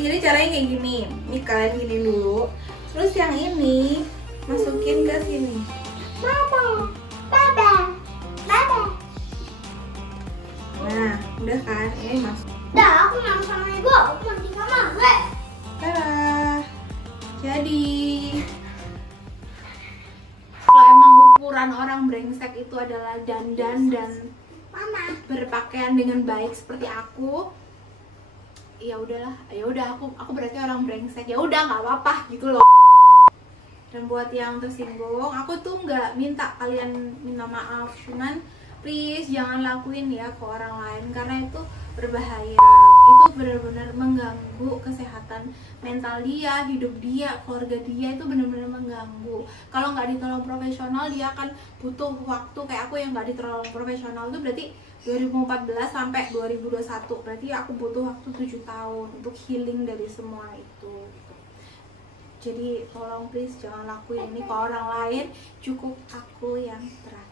jadi caranya kayak gini. Ini kalian gini dulu. Terus yang ini masukin ke sini. Mama, Baba, Baba. Nah, udah kan? Ini masuk. Dah, aku mau sama ibu. Aku mau di kamar. Tada. Jadi kalau emang ukuran orang brengsek itu adalah dandan dan Mama. berpakaian dengan baik seperti aku, ya udahlah, ya udah aku berarti orang brengsek, ya udah nggak apa-apa gitu loh. Dan buat yang tersinggung, aku tuh nggak minta kalian minta maaf, cuman please jangan lakuin ya ke orang lain karena itu berbahaya. Itu benar-benar mengganggu kesehatan mental dia, hidup dia, keluarga dia, itu benar-benar mengganggu. Kalau nggak ditolong profesional, dia akan butuh waktu. Kayak aku yang nggak ditolong profesional itu berarti 2014 sampai 2021, berarti aku butuh waktu 7 tahun untuk healing dari semua itu. Jadi tolong please jangan lakuin ini ke orang lain, cukup aku yang terakhir.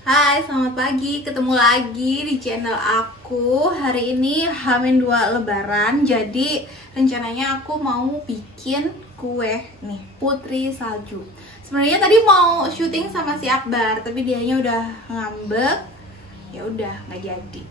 Hai, selamat pagi, ketemu lagi di channel aku. Hari ini H-2 Lebaran, jadi rencananya aku mau bikin kue nih, putri salju. Sebenarnya tadi mau syuting sama si Akbar, tapi dianya udah ngambek, ya udah nggak jadi.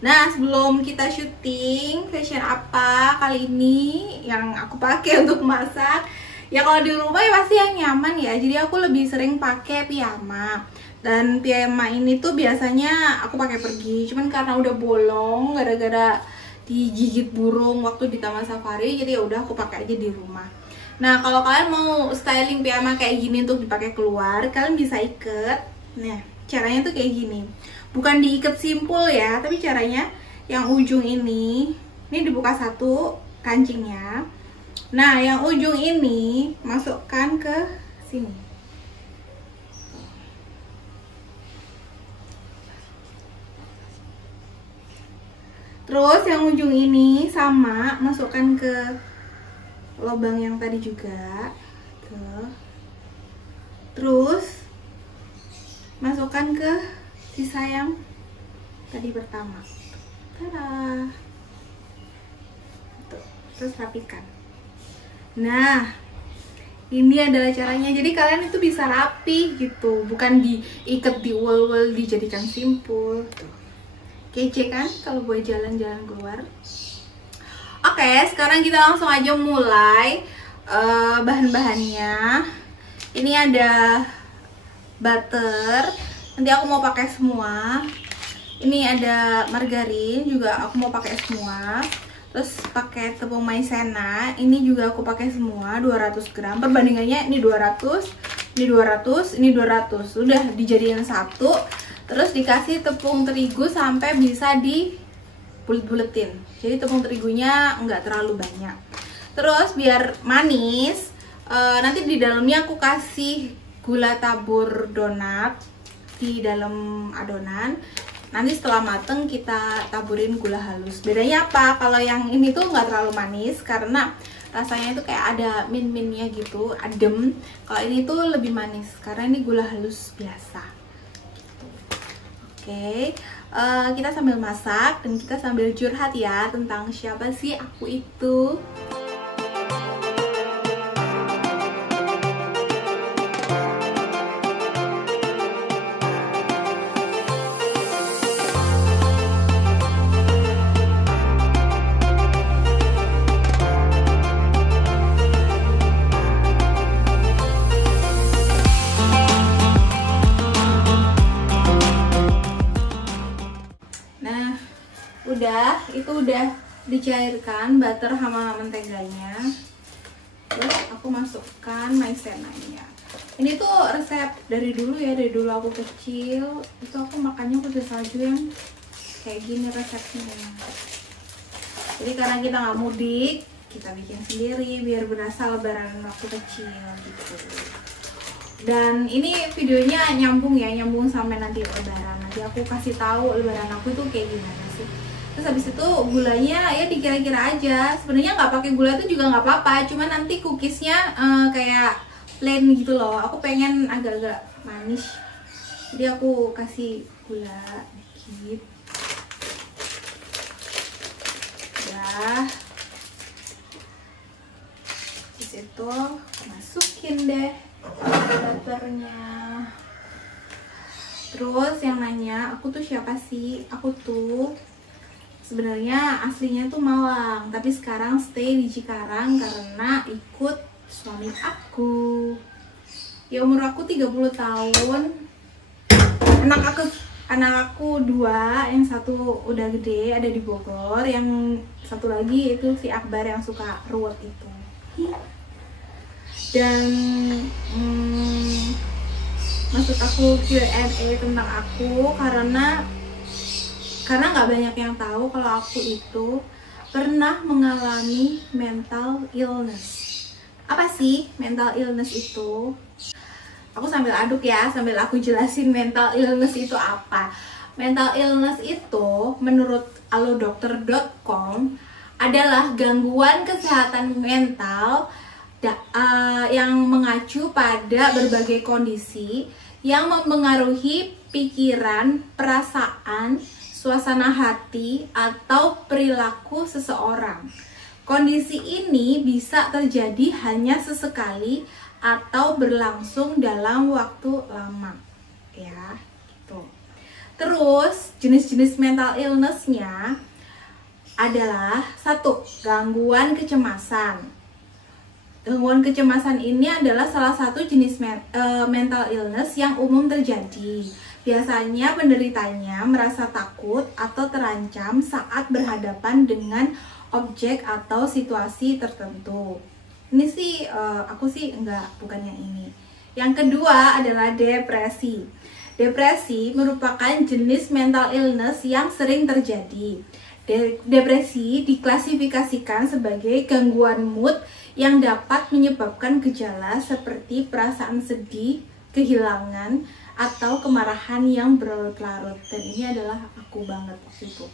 Nah, sebelum kita syuting, fashion apa kali ini yang aku pakai untuk masak? Ya kalau di rumah ya pasti yang nyaman ya, jadi aku lebih sering pakai piyama. Dan piyama ini tuh biasanya aku pakai pergi, cuman karena udah bolong gara-gara digigit burung waktu di Taman Safari, jadi ya udah aku pakai aja di rumah. Nah, kalau kalian mau styling piyama kayak gini untuk dipakai keluar, kalian bisa ikat. Nah, caranya tuh kayak gini. Bukan diikat simpul ya, tapi caranya yang ujung ini dibuka satu kancingnya. Nah, yang ujung ini masukkan ke sini. Terus yang ujung ini sama, masukkan ke lubang yang tadi juga. Tuh. Terus masukkan ke sisa yang tadi pertama. Tada. Tuh. Terus rapikan. Nah, ini adalah caranya. Jadi kalian itu bisa rapi gitu, bukan diikat di wol-wol dijadikan simpul. Tuh. Kece kan kalau buat jalan-jalan keluar. Oke, sekarang kita langsung aja mulai bahan-bahannya. Ini ada butter, nanti aku mau pakai semua. Ini ada margarin, juga aku mau pakai semua. Terus pakai tepung maizena, ini juga aku pakai semua 200 gram. Perbandingannya ini 200, ini 200, ini 200. Udah dijadiin satu. Terus dikasih tepung terigu sampai bisa dibulet-buletin. Jadi tepung terigunya nggak terlalu banyak. Terus biar manis, nanti di dalamnya aku kasih gula tabur donat di dalam adonan. Nanti setelah mateng kita taburin gula halus. Bedanya apa? Kalau yang ini tuh nggak terlalu manis karena rasanya itu kayak ada min-minnya gitu, adem. Kalau ini tuh lebih manis karena ini gula halus biasa. Oke, kita sambil masak dan kita sambil curhat ya tentang siapa sih aku itu. itu udah dicairkan butter sama menteganya. Terus aku masukkan maizenanya. Ini tuh resep dari dulu ya, dari dulu aku kecil itu aku makannya putri salju yang kayak gini resepnya. Jadi karena kita nggak mudik, kita bikin sendiri biar berasa lebaran waktu kecil gitu. Dan ini videonya nyambung sampai nanti lebaran. Nanti aku kasih tahu lebaran aku tuh kayak gimana sih. Terus habis itu gulanya ya dikira-kira aja. Sebenarnya nggak pakai gula itu juga nggak apa-apa. Cuma nanti cookiesnya kayak plain gitu loh. Aku pengen agak-agak manis. Jadi aku kasih gula dikit. Ya. Terus itu masukin deh butternya. Terus yang nanya, aku tuh siapa sih? Aku tuh sebenarnya aslinya tuh Malang, tapi sekarang stay di Cikarang karena ikut suami aku. Ya umur aku 30 tahun. Anak aku 2, yang satu udah gede ada di Bogor, yang satu lagi itu si Akbar yang suka ruwet itu. Dan maksud aku Q&A tentang aku karena nggak banyak yang tahu kalau aku itu pernah mengalami mental illness. Apa sih mental illness itu? Aku sambil aduk ya, sambil aku jelasin mental illness itu apa. Mental illness itu menurut alodokter.com adalah gangguan kesehatan mental yang mengacu pada berbagai kondisi yang mempengaruhi pikiran, perasaan, suasana hati, atau perilaku seseorang. Kondisi ini bisa terjadi hanya sesekali atau berlangsung dalam waktu lama. Ya, gitu. Terus, jenis-jenis mental illness-nya adalah 1. Gangguan kecemasan. Gangguan kecemasan ini adalah salah satu jenis mental illness yang umum terjadi. Biasanya penderitanya merasa takut atau terancam saat berhadapan dengan objek atau situasi tertentu. Ini sih aku sih bukan yang ini. Yang kedua adalah depresi. Depresi merupakan jenis mental illness yang sering terjadi. Depresi diklasifikasikan sebagai gangguan mood yang dapat menyebabkan gejala seperti perasaan sedih, kehilangan, atau kemarahan yang berlarut-larut. Dan ini adalah aku banget waktu itu.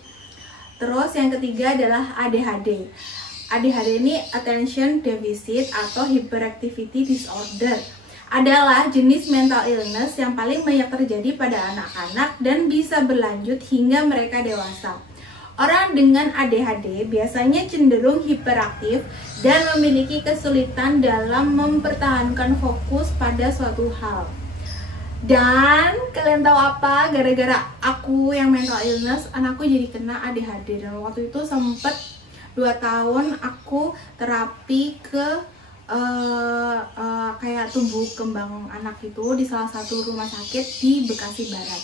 Terus yang ketiga adalah ADHD. ADHD ini Attention Deficit atau Hyperactivity Disorder. Adalah jenis mental illness yang paling banyak terjadi pada anak-anak dan bisa berlanjut hingga mereka dewasa. Orang dengan ADHD biasanya cenderung hiperaktif dan memiliki kesulitan dalam mempertahankan fokus pada suatu hal. Dan kalian tahu apa? Gara-gara aku yang mental illness, anakku jadi kena ADHD. Dan waktu itu sempet 2 tahun aku terapi ke kayak tumbuh kembang anak itu di salah satu rumah sakit di Bekasi Barat.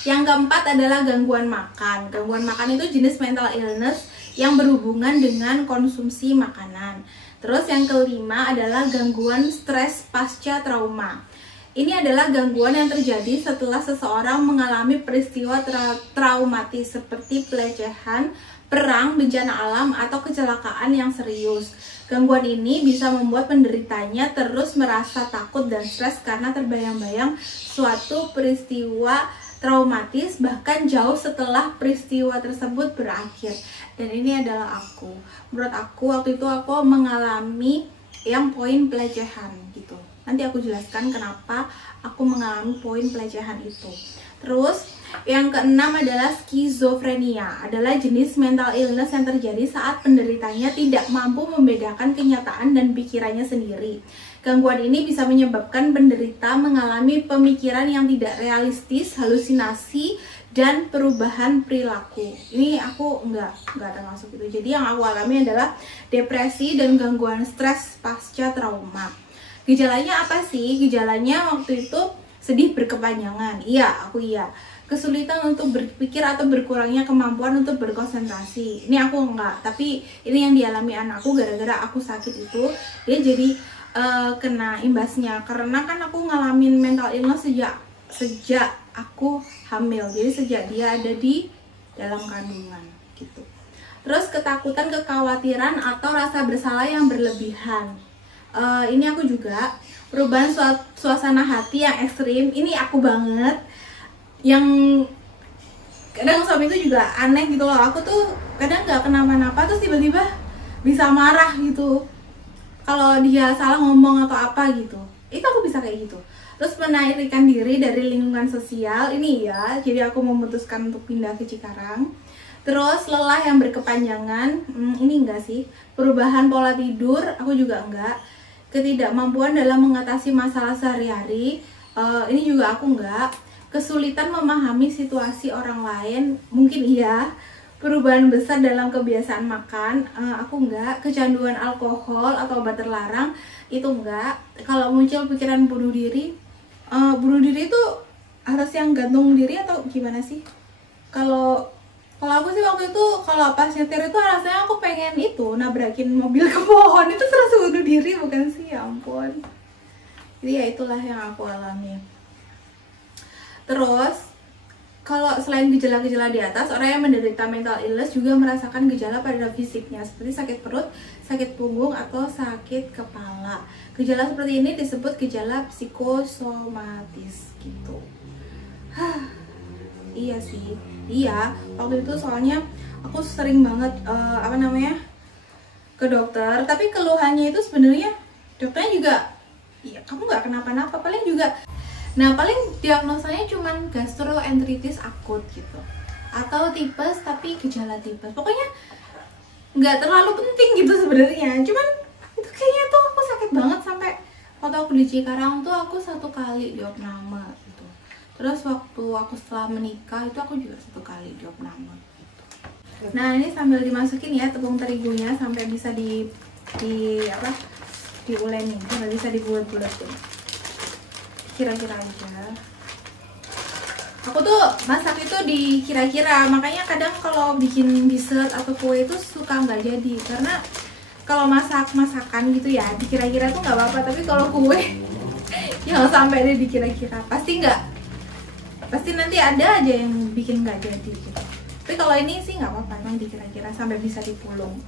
Yang keempat adalah gangguan makan. Gangguan makan itu jenis mental illness yang berhubungan dengan konsumsi makanan. Terus yang kelima adalah gangguan stres pasca trauma. Ini adalah gangguan yang terjadi setelah seseorang mengalami peristiwa traumatis seperti pelecehan, perang, bencana alam, atau kecelakaan yang serius. Gangguan ini bisa membuat penderitanya terus merasa takut dan stres karena terbayang-bayang suatu peristiwa traumatis bahkan jauh setelah peristiwa tersebut berakhir. Dan ini adalah aku. Menurut aku waktu itu aku mengalami yang poin pelecehan gitu. Nanti aku jelaskan kenapa aku mengalami poin pelecehan itu. Terus yang keenam adalah skizofrenia. Adalah jenis mental illness yang terjadi saat penderitanya tidak mampu membedakan kenyataan dan pikirannya sendiri. Gangguan ini bisa menyebabkan penderita mengalami pemikiran yang tidak realistis, halusinasi, dan perubahan perilaku. Ini aku nggak termasuk itu. Jadi yang aku alami adalah depresi dan gangguan stres pasca trauma. Gejalanya apa sih? Gejalanya waktu itu sedih berkepanjangan. Iya, aku iya. Kesulitan untuk berpikir atau berkurangnya kemampuan untuk berkonsentrasi. Ini aku enggak, tapi ini yang dialami anakku gara-gara aku sakit itu. Dia jadi kena imbasnya karena kan aku ngalamin mental illness sejak aku hamil. Jadi sejak dia ada di dalam kandungan gitu. Terus ketakutan, kekhawatiran atau rasa bersalah yang berlebihan. Ini aku juga. Perubahan suasana hati yang ekstrim. Ini aku banget. Yang kadang suami itu juga aneh gitu loh. Aku tuh kadang nggak kenapa-napa terus tiba-tiba bisa marah gitu kalau dia salah ngomong atau apa gitu. Itu aku bisa kayak gitu. Terus menarikan diri dari lingkungan sosial. Ini ya, jadi aku memutuskan untuk pindah ke Cikarang. Terus lelah yang berkepanjangan. Ini enggak sih. Perubahan pola tidur, aku juga enggak. Ketidakmampuan dalam mengatasi masalah sehari-hari. Ini juga aku enggak. Kesulitan memahami situasi orang lain, mungkin iya. Perubahan besar dalam kebiasaan makan, aku enggak. Kecanduan alkohol atau obat terlarang, itu enggak. Kalau muncul pikiran bunuh diri itu harus yang gantung diri atau gimana sih? Kalau aku sih waktu itu kalau pas nyetir itu rasanya aku pengen itu nabrakin mobil ke pohon. Itu terus bunuh diri bukan sih? Ya ampun. Jadi ya itulah yang aku alami. Terus kalau selain gejala-gejala di atas, orang yang menderita mental illness juga merasakan gejala pada fisiknya seperti sakit perut, sakit punggung, atau sakit kepala. Gejala seperti ini disebut gejala psikosomatis gitu. Iya sih, iya. Waktu itu soalnya aku sering banget ke dokter, tapi keluhannya itu sebenarnya dokternya juga, ya kamu nggak kenapa-napa, paling juga. Nah, paling diagnosanya cuman gastroenteritis akut gitu. Atau tipes tapi gejala tipes. Pokoknya nggak terlalu penting gitu sebenarnya. Cuman itu kayaknya tuh aku sakit banget sampai waktu aku di Cikarang tuh aku 1 kali diopname gitu. Terus waktu aku setelah menikah itu aku juga 1 kali diopname gitu. Nah, ini sambil dimasukin ya tepung terigunya sampai bisa diuleni, sampai bisa dibulet-buletin. Kira-kira aja. Aku tuh masak itu dikira-kira, makanya kadang kalau bikin dessert atau kue itu suka nggak jadi karena kalau masakan gitu ya dikira-kira tuh nggak apa-apa, tapi kalau kue jangan sampai deh dikira-kira, pasti nanti ada aja yang bikin nggak jadi gitu. Tapi kalau ini sih nggak apa-apa, emang dikira-kira sampai bisa dipulung.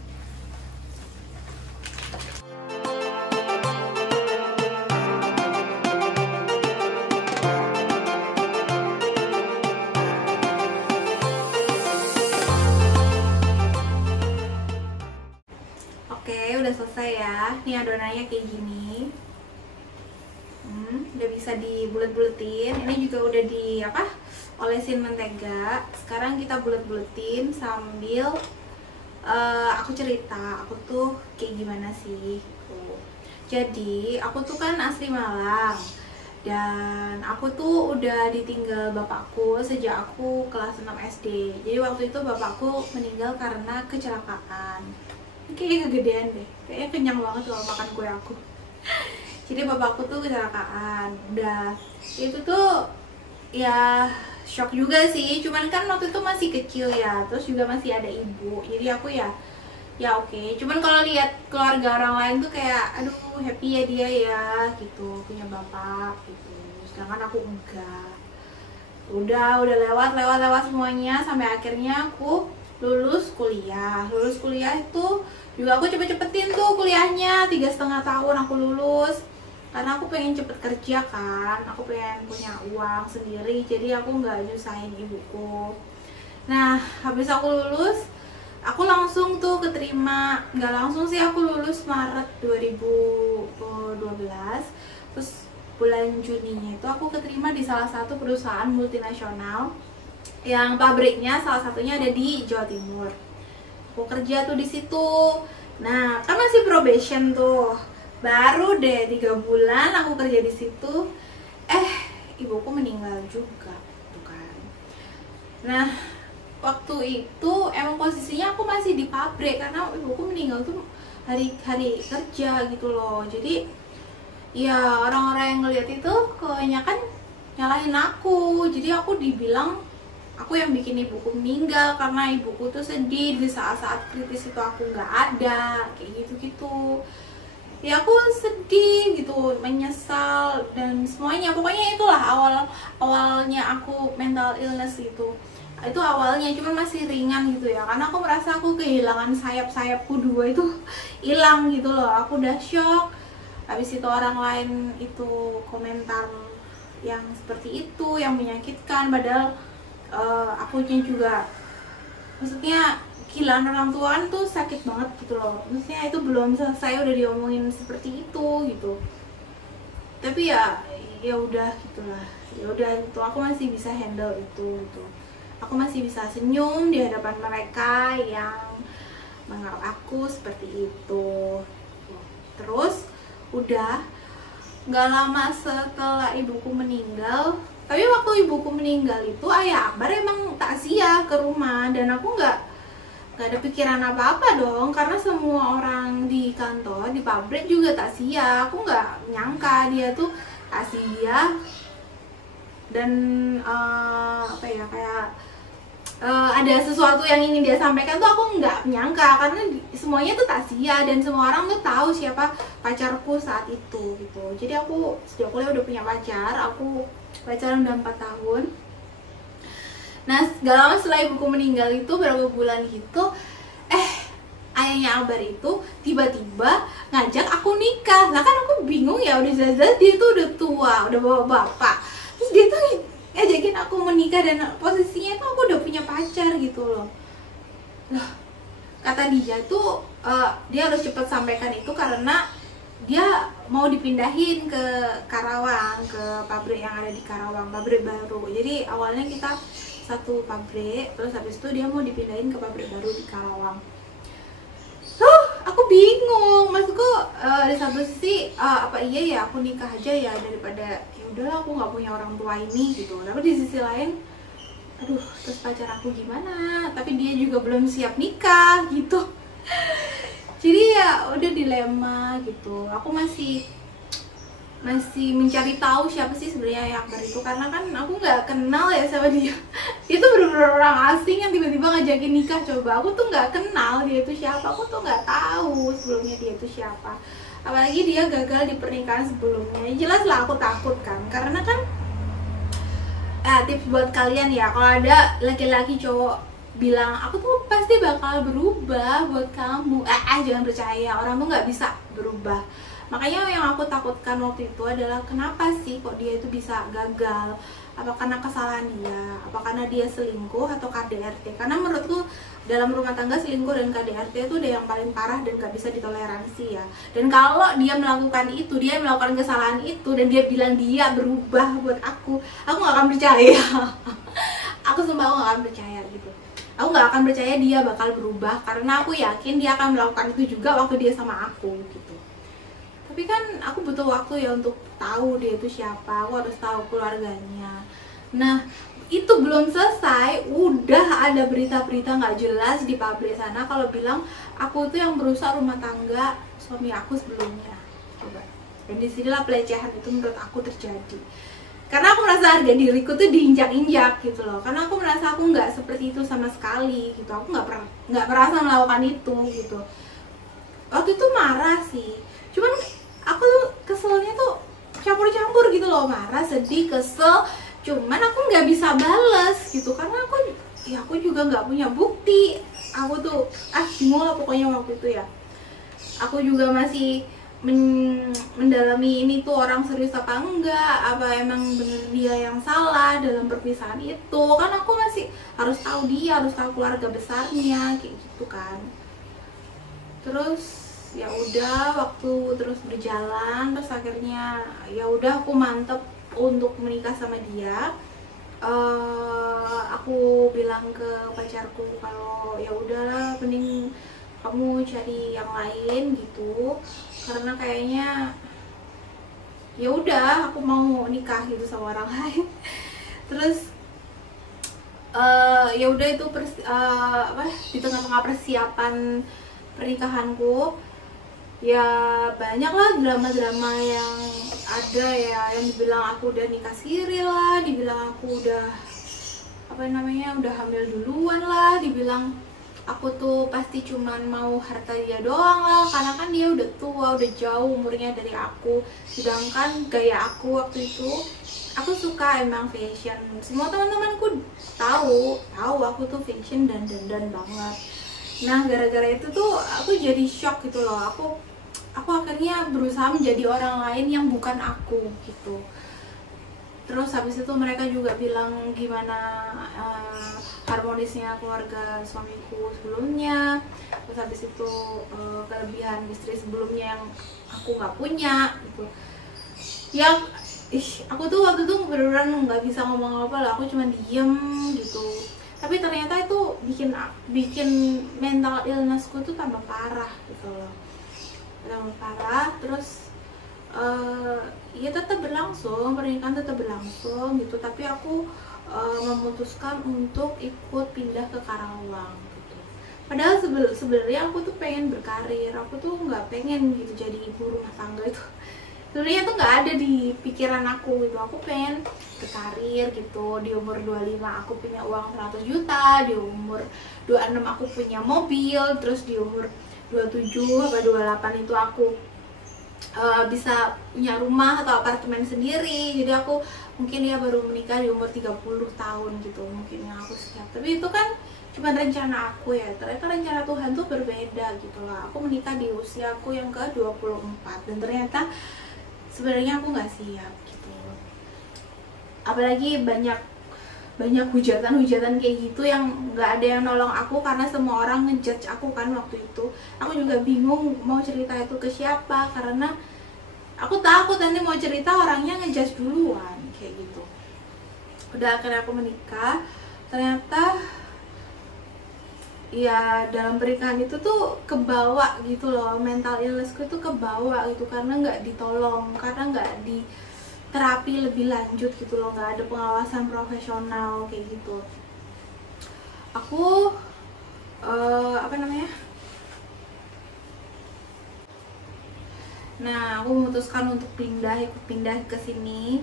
Udah selesai ya, nih adonannya kayak gini. Udah bisa dibulet-buletin. Ini juga udah olesin mentega. Sekarang kita bulet-buletin sambil aku cerita aku tuh kayak gimana sih. Jadi aku tuh kan asli Malang dan aku tuh udah ditinggal bapakku sejak aku kelas 6 SD. Jadi waktu itu bapakku meninggal karena kecelakaan. Kayaknya kegedean deh, kayaknya kenyang banget kalau makan kue aku. Jadi bapakku tuh kecelakaan. Udah itu tuh ya shock juga sih, cuman kan waktu itu masih kecil ya, terus juga masih ada ibu, jadi aku ya oke. Cuman kalau lihat keluarga orang lain tuh kayak aduh happy ya dia ya gitu, punya bapak gitu, sedangkan aku enggak. Udah lewat semuanya sampai akhirnya aku lulus kuliah itu juga aku cepet-cepetin tuh kuliahnya, 3,5 tahun aku lulus karena aku pengen cepet kerja kan, aku pengen punya uang sendiri, jadi aku nggak nyusahin ibuku. Nah habis aku lulus aku langsung tuh keterima, nggak langsung sih, aku lulus Maret 2012, terus bulan Juninya itu aku keterima di salah satu perusahaan multinasional yang pabriknya salah satunya ada di Jawa Timur. Aku kerja tuh di situ. Nah, kan masih probation tuh. Baru deh 3 bulan aku kerja di situ. Ibuku meninggal juga, tuh kan. Nah, waktu itu emang posisinya aku masih di pabrik karena ibuku meninggal tuh hari kerja gitu loh. Jadi ya orang-orang yang ngeliat itu kebanyakan nyalahin aku. Jadi aku dibilang aku yang bikin ibuku meninggal karena ibuku tuh sedih di saat-saat kritis itu aku nggak ada, kayak gitu-gitu. Ya aku sedih gitu, menyesal dan semuanya. Pokoknya itulah awalnya aku mental illness itu awalnya, cuman masih ringan gitu ya, karena aku merasa aku kehilangan sayap-sayapku dua itu hilang gitu loh. Aku udah shock. Habis itu orang lain itu komentar yang seperti itu, yang menyakitkan, padahal akunya juga, maksudnya kehilangan orang tua tuh sakit banget gitu loh. Maksudnya itu belum selesai udah diomongin seperti itu gitu. Tapi ya udah gitulah. Ya udah itu, aku masih bisa handle itu gitu. Aku masih bisa senyum di hadapan mereka yang menganggap aku seperti itu. Terus udah nggak lama setelah ibuku meninggal, tapi waktu ibuku meninggal itu ayah Akbar emang takziah ke rumah, dan aku nggak ada pikiran apa-apa dong, karena semua orang di kantor, di pabrik juga takziah. Aku nggak nyangka dia tuh takziah dan apa ya, kayak ada sesuatu yang ingin dia sampaikan tuh aku nggak menyangka, karena semuanya tuh takziah dan semua orang tuh tahu siapa pacarku saat itu gitu. Jadi aku sejak kuliah udah punya pacar, aku pacaran udah 4 tahun. Nah gak lama setelah ibuku meninggal itu, berapa bulan gitu, ayahnya Akbar itu tiba-tiba ngajak aku nikah. Nah kan aku bingung ya, udah jelas-jelas dia tuh udah tua, udah bapak-bapak, terus dia tuh ngajakin aku menikah dan posisinya tuh aku udah punya pacar gitu loh. Loh, kata dia tuh dia harus cepat sampaikan itu karena dia mau dipindahin ke Karawang, ke pabrik yang ada di Karawang, pabrik baru. Jadi awalnya kita satu pabrik, terus habis itu dia mau dipindahin ke pabrik baru di Karawang. Aku bingung, maksudku di satu sisi apa iya ya aku nikah aja ya, daripada ya udahlah aku nggak punya orang tua ini gitu. Tapi di sisi lain, aduh terus pacar aku gimana? Tapi dia juga belum siap nikah gitu. Jadi ya udah dilema gitu. Aku masih mencari tahu siapa sih sebenarnya Ayah Akbar itu, karena kan aku nggak kenal ya sama dia. Dia tuh bener-bener orang asing yang tiba-tiba ngajakin nikah. Coba aku tuh nggak kenal dia itu siapa, aku tuh nggak tahu sebelumnya dia itu siapa. Apalagi dia gagal di pernikahan sebelumnya. Jelas lah aku takut kan, karena kan tips buat kalian ya, kalau ada laki-laki cowok bilang aku tuh pasti bakal berubah buat kamu, jangan percaya, orang tuh nggak bisa berubah. Makanya yang aku takutkan waktu itu adalah kenapa sih kok dia itu bisa gagal? Apa karena kesalahan dia? Apa karena dia selingkuh atau KDRT? Karena menurutku dalam rumah tangga selingkuh dan KDRT itu udah yang paling parah dan gak bisa ditoleransi ya. Dan kalau dia melakukan itu, dia melakukan kesalahan itu dan dia bilang dia berubah buat aku gak akan percaya. Aku sumpah aku gak akan percaya gitu. Aku gak akan percaya dia bakal berubah, karena aku yakin dia akan melakukan itu juga waktu dia sama aku gitu. Tapi kan aku butuh waktu ya untuk tahu dia itu siapa, aku harus tahu keluarganya. Nah itu belum selesai, udah ada berita-berita nggak jelas di pabrik sana kalau bilang aku tuh yang merusak rumah tangga suami aku sebelumnya. Coba. Dan disinilah pelecehan itu menurut aku terjadi. Karena aku merasa harga diriku tuh diinjak-injak gitu loh. Karena aku merasa aku nggak seperti itu sama sekali gitu. Aku nggak merasa melakukan itu gitu. Waktu itu marah sih. Cuman aku keselnya tuh campur-campur gitu loh, marah, sedih, kesel. Cuman aku nggak bisa bales gitu karena aku juga nggak punya bukti. Aku tuh bingung lah pokoknya waktu itu ya. Aku juga masih mendalami ini tuh orang serius apa enggak, apa emang bener dia yang salah dalam perpisahan itu. Kan aku masih harus tahu dia, harus tahu keluarga besarnya kayak gitu kan. Terus ya udah waktu terus berjalan, terus akhirnya ya udah aku mantep untuk menikah sama dia. Aku bilang ke pacarku kalau ya udahlah mending kamu cari yang lain gitu, karena kayaknya ya udah aku mau nikah gitu sama orang lain. Terus ya udah itu di tengah-tengah persiapan pernikahanku ya banyak lah drama-drama yang ada ya, yang dibilang aku udah nikah siri lah, dibilang aku udah udah hamil duluan lah, dibilang aku tuh pasti cuman mau harta dia doang lah, karena kan dia udah tua, udah jauh umurnya dari aku. Sedangkan gaya aku waktu itu, aku suka emang fashion. Semua teman-temanku tahu aku tuh fashion dan dandan banget. Nah gara-gara itu tuh aku jadi shock gitu loh. Aku akhirnya berusaha menjadi orang lain yang bukan aku gitu. Terus habis itu mereka juga bilang gimana harmonisnya keluarga suamiku sebelumnya. Terus habis itu kelebihan istri sebelumnya yang aku nggak punya gitu. Yang aku tuh waktu itu beneran nggak bisa ngomong apa lah, aku cuma diem gitu. Tapi ternyata itu bikin mental illnessku tuh tambah parah gitu loh, tambah parah. Terus ya tetap berlangsung, pernikahan tetap berlangsung gitu. Tapi aku memutuskan untuk ikut pindah ke Karawang gitu. Padahal sebenarnya aku tuh pengen berkarir, aku tuh nggak pengen gitu jadi ibu rumah tangga itu. Sebenarnya tuh nggak ada di pikiran aku gitu. Aku pengen berkarir gitu. Di umur 25 aku punya uang 100 juta, di umur 26 aku punya mobil, terus di umur 27 atau 28 itu aku bisa punya rumah atau apartemen sendiri. Jadi aku mungkin ya baru menikah di umur 30 tahun gitu mungkin yang aku siap. Tapi itu kan cuma rencana aku ya, ternyata rencana Tuhan tuh berbeda gitu lah. Aku menikah di usia aku yang ke 24 dan ternyata sebenarnya aku nggak siap gitu. Apalagi banyak hujatan kayak gitu yang nggak ada yang nolong aku, karena semua orang ngejudge aku kan waktu itu. Aku juga bingung mau cerita itu ke siapa, karena aku takut nanti mau cerita orangnya ngejudge duluan kayak gitu. Udah akhirnya aku menikah, ternyata ya dalam pernikahan itu tuh kebawa gitu loh, mental illnessku itu kebawa gitu, karena nggak ditolong, karena nggak di terapi lebih lanjut gitu loh, nggak ada pengawasan profesional kayak gitu. Aku nah aku memutuskan untuk ikut pindah ke sini,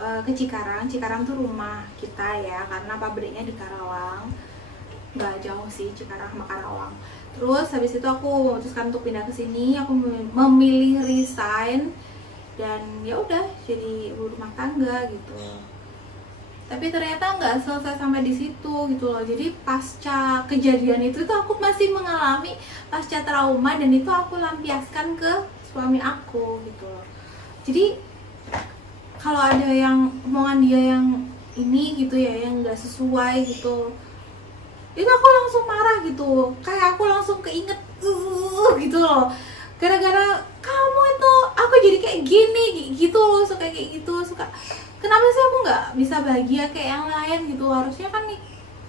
ke Cikarang. Cikarang tuh rumah kita ya, karena pabriknya di Karawang, nggak jauh sih Cikarang sama Karawang. Terus habis itu aku memutuskan untuk pindah ke sini, aku memilih resign dan ya udah jadi ibu rumah tangga gitu. Tapi ternyata nggak selesai sampai di situ gitu loh. Jadi pasca kejadian itu tuh aku masih mengalami pasca trauma, dan itu aku lampiaskan ke suami aku gitu loh. Jadi kalau ada yang omongan dia yang ini gitu ya, yang nggak sesuai gitu, itu aku langsung marah gitu. Kayak aku langsung keinget gitu loh, gara-gara kamu itu aku jadi kayak gini gitu loh, suka kayak gitu, suka kenapa sih aku nggak bisa bahagia kayak yang lain gitu. Harusnya kan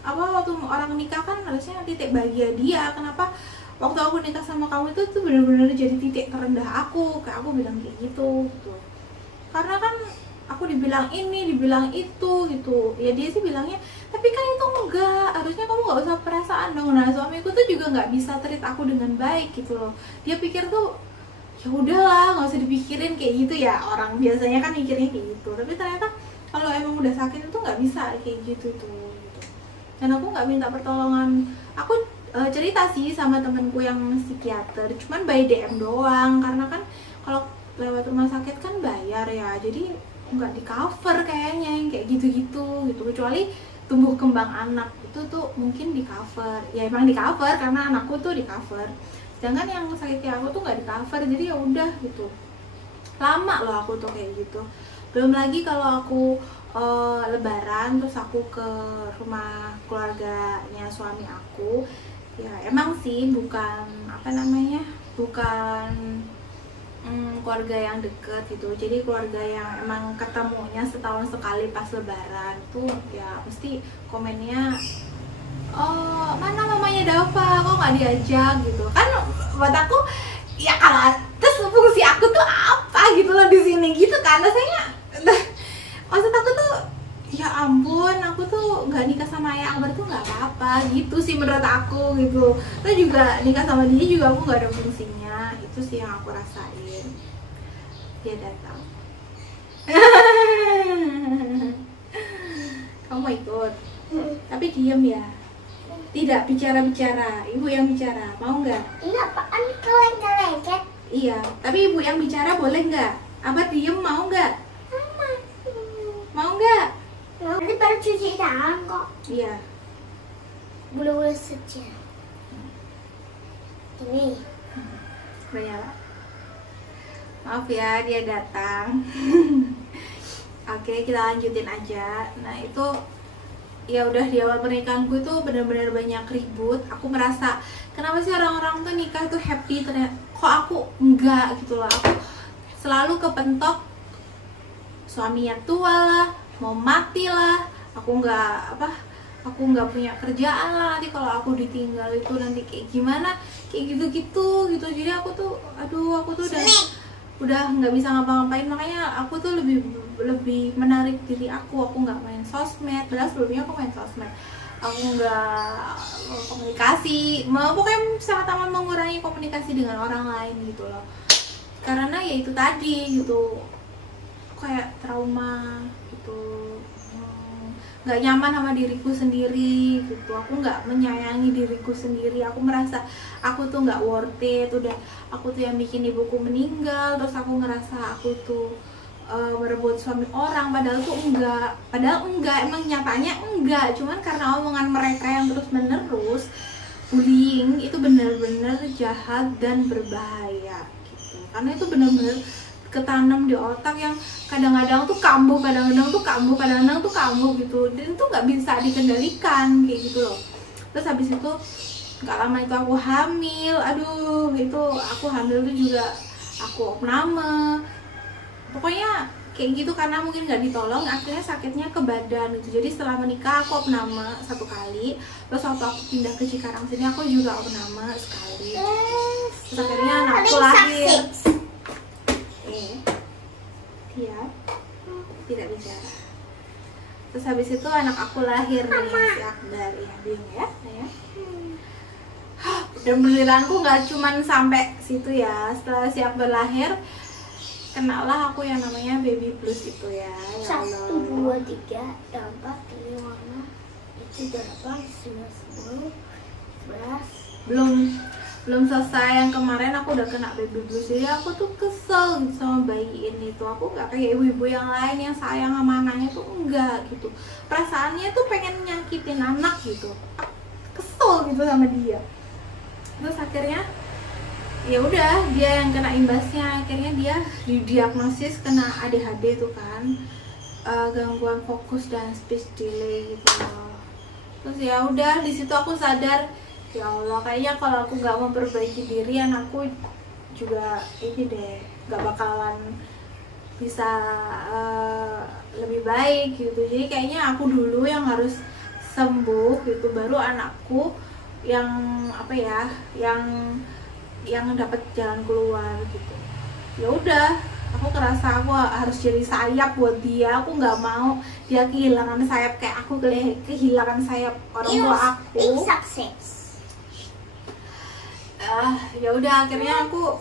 waktu orang nikah kan harusnya titik bahagia dia, kenapa waktu aku nikah sama kamu itu tuh benar-benar jadi titik terendah aku, kayak aku bilang kayak gitu. Karena kan aku dibilang ini, dibilang itu gitu. Ya dia sih bilangnya, tapi kan itu enggak, harusnya kamu nggak usah perasaan dong. Nah suamiku tuh juga nggak bisa treat aku dengan baik gitu loh. Dia pikir tuh ya udahlah, nggak usah dipikirin kayak gitu ya, orang biasanya kan mikirnya kayak gitu. Tapi ternyata kalau emang udah sakit itu nggak bisa kayak gitu tuh gitu. Dan aku nggak minta pertolongan. Aku cerita sih sama temenku yang psikiater, cuman by DM doang, karena kan kalau lewat rumah sakit kan bayar ya, jadi nggak di cover kayaknya yang kayak gitu-gitu gitu. Kecuali tumbuh kembang anak itu tuh mungkin di cover, ya emang di cover karena anakku tuh di cover. Sedangkan yang sakit kayak aku tuh nggak di cover, jadi ya udah gitu. Lama loh aku tuh kayak gitu. Belum lagi kalau aku lebaran terus aku ke rumah keluarganya suami aku, ya emang sih bukan keluarga yang deket gitu. Jadi keluarga yang emang ketemunya setahun sekali pas lebaran tuh ya mesti komennya, oh mana mamanya Dava, kok nggak diajak gitu kan. Buat aku ya kalau terus fungsi aku tuh apa gitu loh di sini gitu kan. Rasanya maksud aku tuh ya ampun, aku tuh nggak nikah sama ayah Akbar tuh nggak apa-apa gitu sih menurut aku gitu. Terus juga nikah sama dia juga aku nggak ada fungsinya, itu sih yang aku rasain. Dia datang. Kamu mau ikut? Tapi diem ya, tidak bicara-bicara, ibu yang bicara, mau nggak? Ini apaan keleng-kelengket? Iya, tapi ibu yang bicara boleh nggak? Apa diem, mau nggak? Mama. Mau nggak? Nanti baru cuci tangan kok. Iya. Bulu-bulu saja. Ini. Banyak. Maaf ya, dia datang. Oke, kita lanjutin aja. Nah, itu ya udah di awal pernikahanku itu benar-benar banyak ribut. Aku merasa kenapa sih orang-orang tuh nikah tuh happy, ternyata kok aku enggak gitu loh. Aku selalu kepentok suaminya tua lah, mau mati lah, aku nggak punya kerjaan lah, nanti kalau aku ditinggal itu nanti kayak gimana, kayak gitu-gitu gitu. Jadi aku tuh udah nggak bisa ngapa-ngapain. Makanya aku tuh lebih menarik diri aku nggak main sosmed. Padahal sebelumnya aku main sosmed, aku nggak komunikasi, pokoknya sangat amat mengurangi komunikasi dengan orang lain gitu loh. Karena ya itu tadi gitu, kayak trauma gitu, nggak nyaman sama diriku sendiri gitu. Aku nggak menyayangi diriku sendiri. Aku merasa aku tuh nggak worth it. Udah aku tuh yang bikin ibuku meninggal, terus aku ngerasa aku tuh merebut suami orang, padahal enggak, emang nyatanya enggak, cuman karena omongan mereka yang terus menerus. Bullying itu benar-benar jahat dan berbahaya gitu, karena itu benar-benar ketanam di otak yang kadang-kadang tuh kambuh, kadang-kadang tuh kambuh gitu, dan itu nggak bisa dikendalikan kayak gitu loh. Terus habis itu nggak lama itu aku hamil. Aduh, itu aku hamil tuh juga aku opname, pokoknya kayak gitu. Karena mungkin nggak ditolong, akhirnya sakitnya ke badan gitu. Jadi setelah menikah aku opname 1 kali, terus waktu aku pindah ke Cikarang sini aku juga opname sekali. Terus akhirnya anakku lahir. Dia tidak bicara. Terus habis itu anak aku lahir nih, si Akbar ya, bingung ya, ya. Dan penderitaanku nggak cuman sampai situ ya. Setelah si Akbar lahir, kenalah aku yang namanya baby blues itu ya. 1, 2, 3, 4, 5, itu 8, 9, 10, 11. Belum selesai yang kemarin aku udah kena baby blues. Jadi aku tuh kesel gitu sama bayi ini tuh. Aku nggak kayak ibu-ibu yang lain yang sayang sama anaknya tuh, enggak gitu. Perasaannya tuh pengen nyakitin anak gitu. Aku kesel gitu sama dia. Terus akhirnya ya udah, dia yang kena imbasnya. Akhirnya dia didiagnosis kena ADHD tuh kan, gangguan fokus dan speech delay gitu loh. Terus ya udah di situ aku sadar, ya Allah, kayaknya kalau aku nggak memperbaiki diri, anakku juga ini deh nggak bakalan bisa lebih baik gitu. Jadi kayaknya aku dulu yang harus sembuh gitu, baru anakku yang apa ya, yang dapat jalan keluar gitu. Ya udah, aku kerasa aku harus jadi sayap buat dia. Aku nggak mau dia kehilangan sayap kayak aku kehilangan sayap orang tua aku. Ya udah, akhirnya aku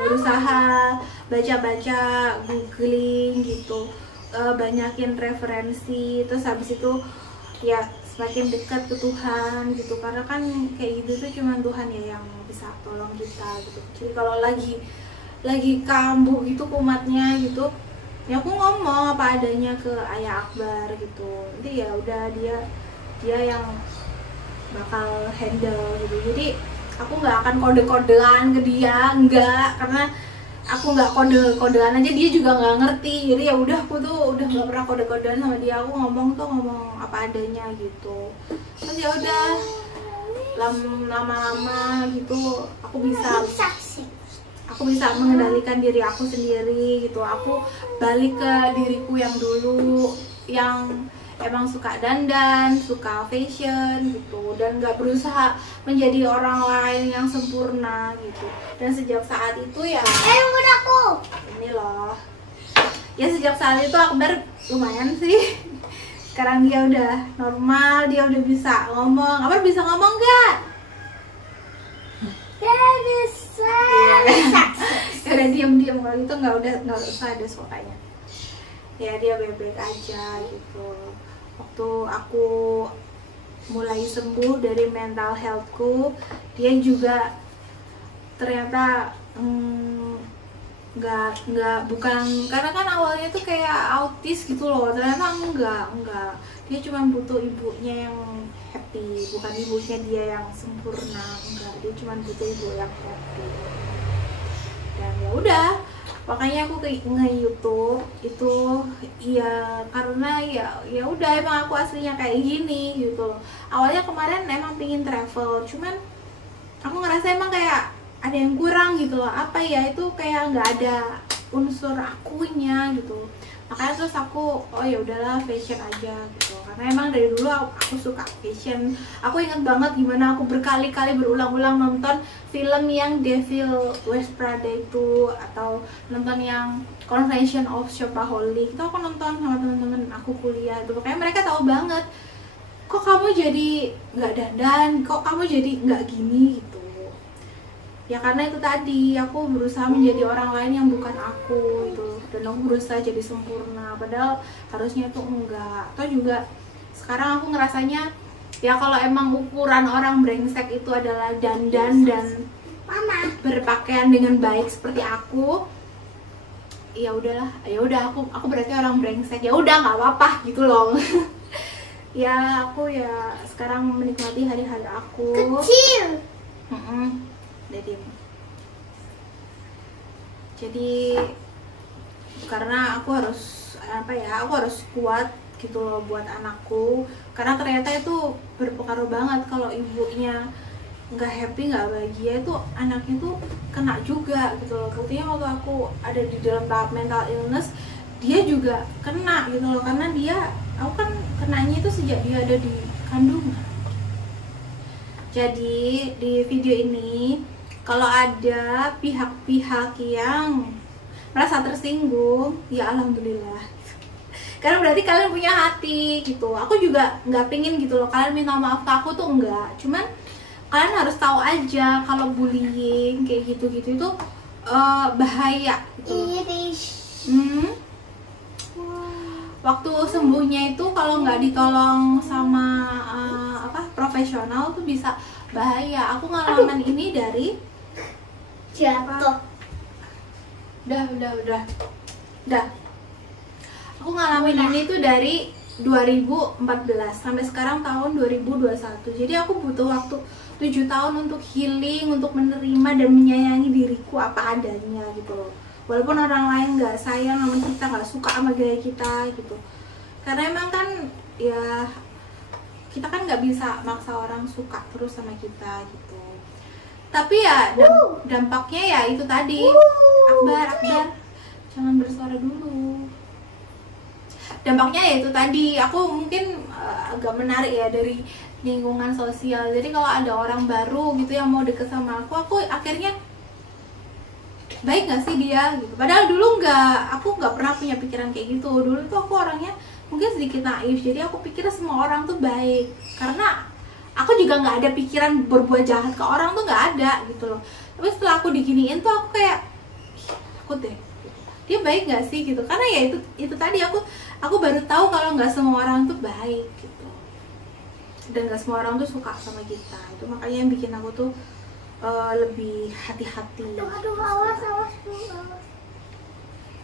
berusaha baca-baca, googling gitu, banyakin referensi. Terus habis itu ya semakin dekat ke Tuhan gitu, karena kan kayak gitu tuh cuma Tuhan ya yang bisa tolong kita gitu. Jadi kalau lagi kambuh gitu kumatnya gitu, ya aku ngomong apa adanya ke ayah Akbar gitu. Nanti ya udah dia yang bakal handle gitu. Jadi aku nggak akan kode-kodean ke dia, enggak, karena aku nggak kode-kodean aja dia juga nggak ngerti. Jadi ya udah, aku tuh udah nggak pernah kode-kodean sama dia. Aku ngomong apa adanya gitu. Terus ya udah lama-lama gitu aku bisa mengendalikan diri aku sendiri gitu. Aku balik ke diriku yang dulu, yang emang suka dandan, suka fashion gitu, dan nggak berusaha menjadi orang lain yang sempurna gitu. Dan sejak saat itu ya, Tunggu aku. ini loh, ya sejak saat itu Akbar lumayan sih. Sekarang dia udah normal, dia udah bisa ngomong. Apa bisa ngomong nggak? Bisa. Ya udah diam kalau gitu, nggak usah ada suaranya. Ya dia baik-baik aja gitu. Waktu aku mulai sembuh dari mental healthku, dia juga ternyata bukan, karena kan awalnya tuh kayak autis gitu loh, ternyata enggak, dia cuma butuh ibunya yang happy, bukan ibunya dia yang sempurna, enggak, dia cuma butuh ibu yang happy. Dan ya udah, makanya aku nge-YouTube itu ya karena ya udah, emang aku aslinya kayak gini gitu loh. Awalnya kemarin emang pingin travel, cuman aku ngerasa emang kayak ada yang kurang gitu loh, apa ya, itu kayak nggak ada unsur akunya gitu. Makanya terus aku, oh ya udahlah fashion aja gitu, karena emang dari dulu aku suka fashion. Aku inget banget gimana aku berkali-kali berulang-ulang nonton film yang Devil Wears Prada itu, atau nonton yang Confession of Shopaholic itu aku nonton sama teman-teman aku kuliah itu. Makanya mereka tahu banget, kok kamu jadi nggak dandan, kok kamu jadi nggak gini gitu. Ya karena itu tadi, aku berusaha menjadi orang lain yang bukan aku gitu, dan aku berusaha jadi sempurna, padahal harusnya itu enggak. Atau juga sekarang aku ngerasanya, ya kalau emang ukuran orang brengsek itu adalah dandan dan berpakaian dengan baik seperti aku, ya udahlah, ya udah aku berarti orang brengsek, ya udah nggak apa-apa gitu loh. Ya aku ya sekarang menikmati hari-hari aku Kecil. Jadi karena aku harus aku harus kuat gitu loh buat anakku, karena ternyata itu berpengaruh banget. Kalau ibunya nggak happy, nggak bahagia, itu anaknya tuh kena juga gitu loh. Buktinya waktu aku ada di dalam tahap mental illness, dia juga kena gitu loh, karena aku kan kenanya itu sejak dia ada di kandungan. Jadi di video ini, kalau ada pihak-pihak yang merasa tersinggung, ya alhamdulillah, karena berarti kalian punya hati gitu. Aku juga nggak pingin gitu loh kalian minta maaf ke aku tuh, enggak. Cuman kalian harus tahu aja kalau bullying kayak gitu-gitu itu bahaya gitu. Waktu sembuhnya itu kalau nggak ditolong sama profesional tuh bisa bahaya. Aku ngalamin ini dari Jatuh. Udah. Aku ngalamin ini tuh dari 2014 sampai sekarang tahun 2021. Jadi aku butuh waktu 7 tahun untuk healing, untuk menerima dan menyayangi diriku apa adanya gitu loh. Walaupun orang lain nggak sayang sama kita, nggak suka sama gaya kita gitu. Karena emang kan ya kita kan nggak bisa maksa orang suka terus sama kita gitu. Tapi ya dampaknya ya itu tadi. Akbar, jangan bersuara dulu. Dampaknya ya itu tadi, aku mungkin agak menarik ya dari lingkungan sosial. Jadi kalau ada orang baru gitu yang mau deket sama aku akhirnya baik gak sih dia gitu. Padahal dulu aku nggak pernah punya pikiran kayak gitu. Dulu tuh aku orangnya mungkin sedikit naif, jadi aku pikir semua orang tuh baik, karena aku juga nggak ada pikiran berbuat jahat ke orang tuh, nggak ada gitu loh. Tapi setelah aku diginiin tuh aku kayak takut deh, dia baik nggak sih gitu. Karena ya itu tadi, aku baru tahu kalau nggak semua orang tuh baik gitu, dan nggak semua orang tuh suka sama kita. Itu makanya yang bikin aku tuh lebih hati-hati. Awas.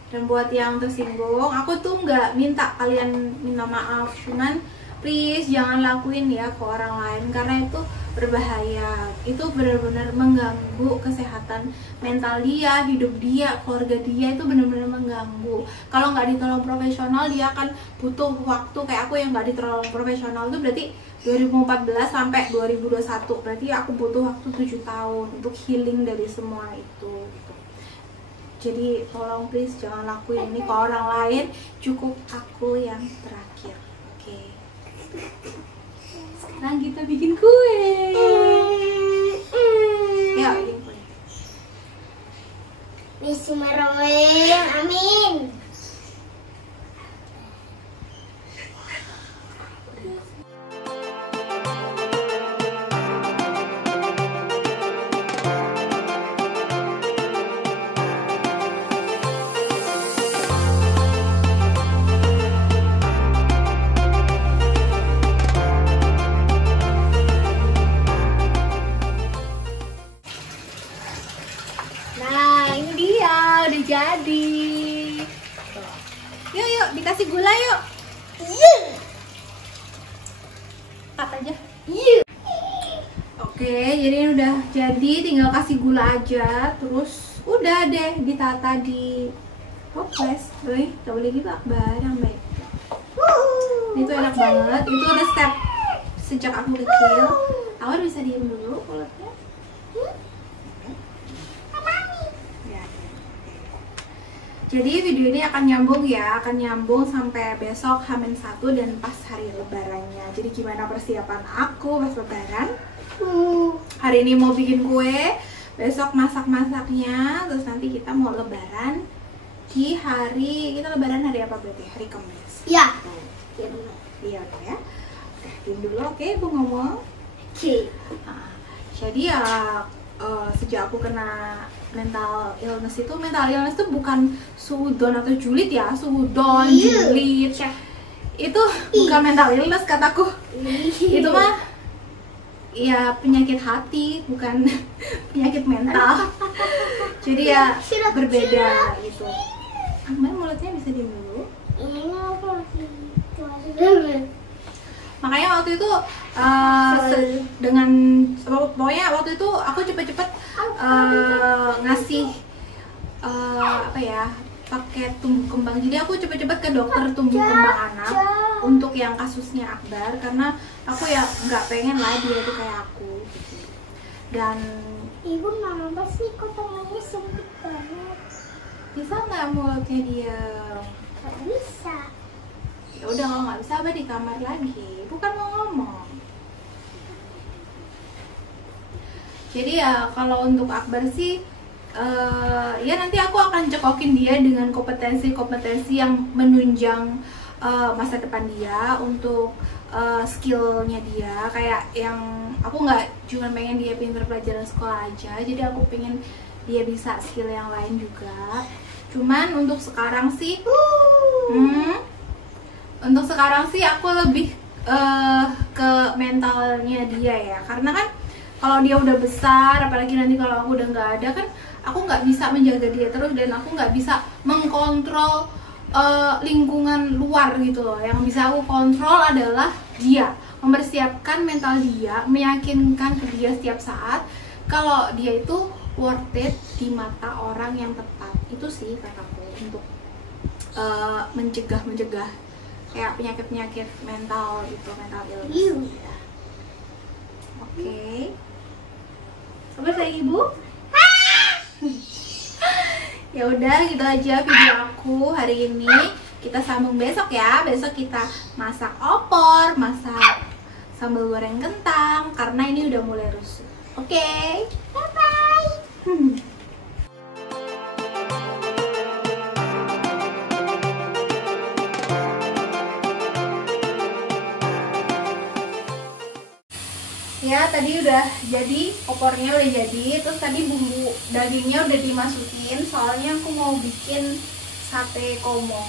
Dan buat yang tersinggung, aku tuh nggak minta kalian minta maaf, cuman please jangan lakuin ya ke orang lain, karena itu berbahaya. Itu benar-benar mengganggu kesehatan mental dia, hidup dia, keluarga dia, itu benar-benar mengganggu. Kalau nggak ditolong profesional, dia akan butuh waktu. Kayak aku yang nggak ditolong profesional itu berarti 2014 sampai 2021, berarti aku butuh waktu 7 tahun untuk healing dari semua itu gitu. Jadi tolong please jangan lakuin ini ke orang lain, cukup aku yang terakhir. Oke. Sekarang kita bikin kue. Ya, bikin kue. Bismillahirrahmanirrahim. Amin. cut aja. Iya. Oke, jadi ini udah jadi, tinggal kasih gula aja, terus udah deh ditata di toples. Wih, coba lagi Pak, barang baik. Itu enak banget, itu resep sejak aku kecil. Awal bisa diem dulu kulitnya. Ya. Jadi video ini akan nyambung ya, akan nyambung sampai besok H-1 dan pas hari lebarannya. Jadi gimana persiapan aku pas lebaran? Hari ini mau bikin kue, besok masak-masaknya, terus nanti kita mau lebaran di hari, kita lebaran hari apa berarti? Hari Kamis. Ya. Iya ya. Oke, diam dulu, oke, aku ngomong. Oke. Nah, jadi ya sejak aku kena mental illness itu bukan suudon atau julid ya, suudon, julid. Itu bukan mental illness kataku. Itu mah ya penyakit hati, bukan penyakit mental. Jadi ya berbeda gitu. Aman, mulutnya bisa diam dulu. Makanya waktu itu dengan pokoknya waktu itu aku cepet-cepet ngasih apa ya, paket tumbuh kembang. Jadi aku cepet-cepet ke dokter tumbuh kembang anak untuk yang kasusnya Akbar, karena aku ya nggak pengen lah dia itu kayak aku gitu. Dan Ibu kenapa sih kok tangannya sempit banget? bisa nggak mulutnya dia? Gak bisa. Ya udah, kalau nggak bisa Abah di kamar lagi, bukan mau ngomong. Jadi ya kalau untuk Akbar sih ya nanti aku akan cekokin dia dengan kompetensi-kompetensi yang menunjang masa depan dia, untuk skillnya dia. Kayak yang aku nggak cuma pengen dia pintar pelajaran sekolah aja, jadi aku pengen dia bisa skill yang lain juga. Cuman untuk sekarang sih aku lebih ke mentalnya dia ya, karena kan kalau dia udah besar, apalagi nanti kalau aku udah nggak ada kan, aku nggak bisa menjaga dia terus, dan aku nggak bisa mengkontrol lingkungan luar gitu loh. Yang bisa aku kontrol adalah dia, mempersiapkan mental dia, meyakinkan ke dia setiap saat kalau dia itu worth it di mata orang yang tepat. Itu sih kataku untuk mencegah kayak penyakit mental itu, mental illness ya. Oke. Apa sayang Ibu? Ya udah, gitu aja video aku hari ini. Kita sambung besok ya. Besok kita masak opor, masak sambal goreng kentang, karena ini udah mulai rusuh. Oke, bye bye. Ya, tadi udah jadi, opornya udah jadi. Terus tadi bumbu dagingnya udah dimasukin, soalnya aku mau bikin sate komo.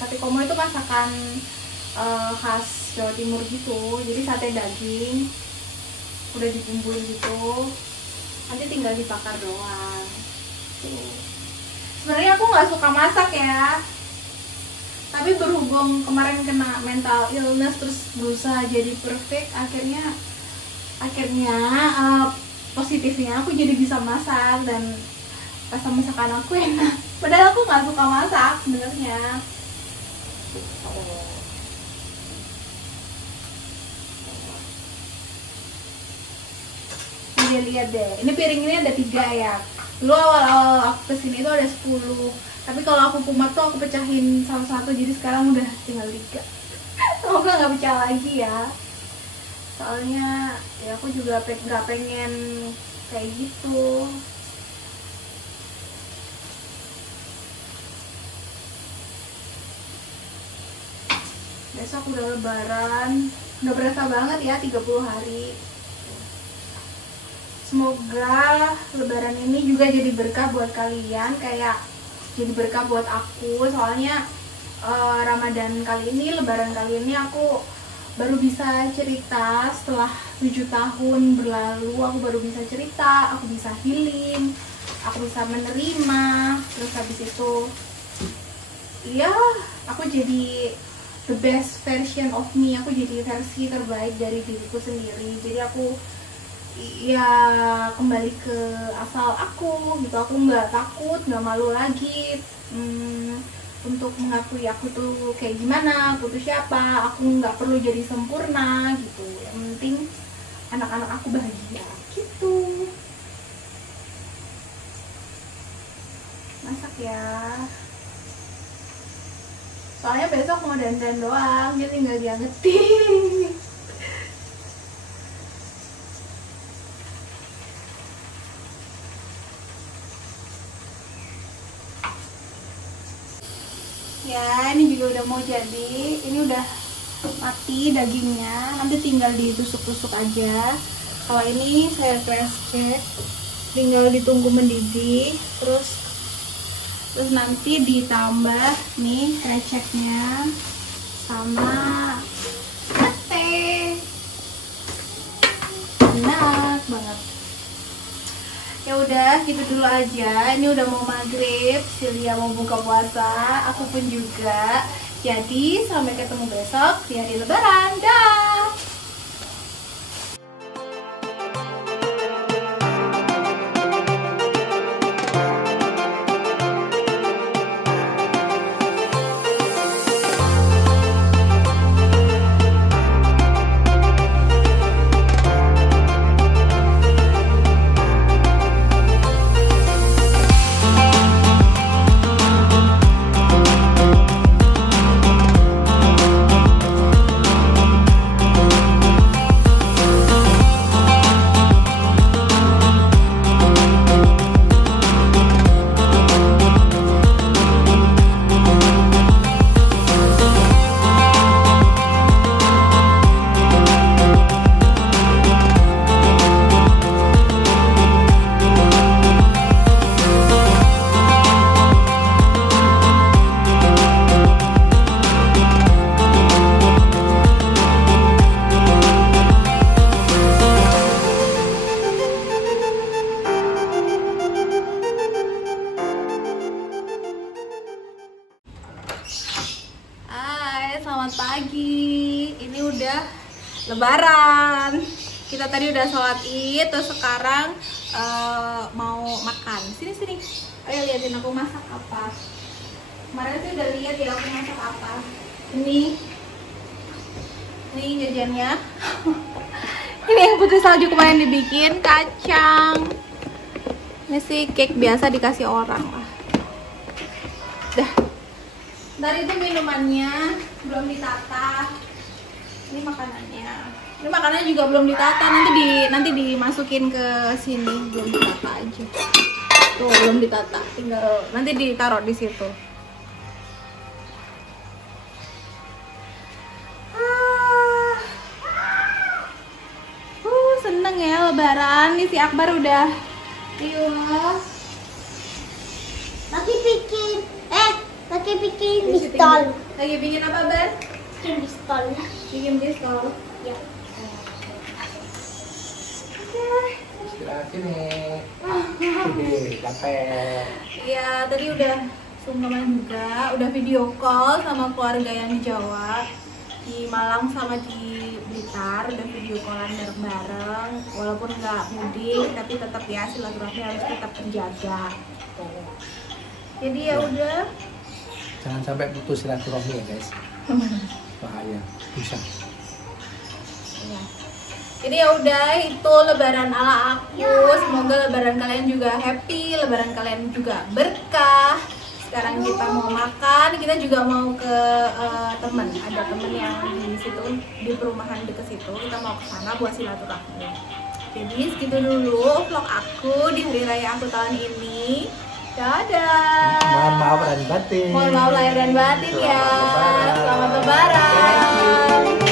Sate komo itu masakan khas Jawa Timur gitu. Jadi sate daging udah dibumbuin gitu, nanti tinggal dibakar doang. Sebenarnya aku nggak suka masak ya, tapi berhubung kemarin kena mental illness terus berusaha jadi perfect, akhirnya positifnya aku jadi bisa masak, dan rasa masakan aku enak. Padahal aku nggak suka masak sebenarnya. Lihat deh, ini piring ini ada 3 ya. Dulu awal-awal aku kesini itu ada 10, tapi kalau aku kumat tuh aku pecahin satu-satu, jadi sekarang udah tinggal 3. Semoga nggak pecah lagi ya, soalnya ya aku juga nggak pengen kayak gitu. Besok udah lebaran, nggak berasa banget ya 30 hari. Semoga lebaran ini juga jadi berkah buat kalian, kayak jadi berkah buat aku. Soalnya Ramadan kali ini, lebaran kali ini aku baru bisa cerita setelah 7 tahun berlalu. Aku baru bisa cerita, aku bisa healing, aku bisa menerima. Terus habis itu ya aku jadi the best version of me, aku jadi versi terbaik dari diriku sendiri. Jadi aku ya kembali ke asal aku gitu. Aku nggak takut, nggak malu lagi untuk mengakui aku tuh kayak gimana, aku tuh siapa. Aku nggak perlu jadi sempurna gitu, yang penting anak-anak aku bahagia gitu. Masak ya, soalnya besok mau dandan doang, dia tinggal diangetin. Ya, ini juga udah mau jadi. Ini udah mati dagingnya, nanti tinggal ditusuk-tusuk aja. Kalau ini saya crash check, tinggal ditunggu mendidih, terus nanti ditambah nih kreceknya sama sate. Enak banget. Ya udah, gitu dulu aja. Ini udah mau maghrib, Silya mau buka puasa, aku pun juga. Jadi sampai ketemu besok di hari Lebaran. Dah. Selamat pagi. Ini udah Lebaran. Kita tadi udah sholat Id, terus sekarang mau makan. Sini. Ayo liatin aku masak apa. Kemarin tuh udah lihat ya aku masak apa. Ini jajannya. Ini yang putri salju kemarin dibikin, kacang. Ini sih cake biasa dikasih orang lah. Dah. Dari itu minumannya belum ditata. Ini makanannya. Ini makanannya juga belum ditata. Nanti dimasukin ke sini, belum ditata aja. Tuh belum ditata. Tinggal nanti ditaruh di situ. Seneng ya Lebaran. Nih si Akbar udah. Ayo. Lagi bikin pistol. Lagi bikin apa, Bar? Bikin pistol. Bikin pistol. Ya. Istirahat nih. Capek. Ya, tadi udah sungkeman juga, udah video call sama keluarga yang di Jawa, di Malang sama di Blitar, udah video callan bareng-bareng. Walaupun nggak mudik, tapi tetap ya silaturahmi harus tetap terjaga. Jadi ya udah. Jangan sampai putus silaturahmi ya guys. Bahaya, bisa. Ya. Jadi ya udah, itu Lebaran ala aku. Semoga Lebaran kalian juga happy, Lebaran kalian juga berkah. Sekarang kita mau makan, kita juga mau ke teman. Ada temen yang di situ, di perumahan deket situ. Kita mau ke sana buat silaturahmi. Jadi segitu dulu vlog aku di hari raya aku tahun ini. Dadah. Mohon maaf lahir dan batin. Mohon maaf lahir dan batin ya. Selamat Lebaran.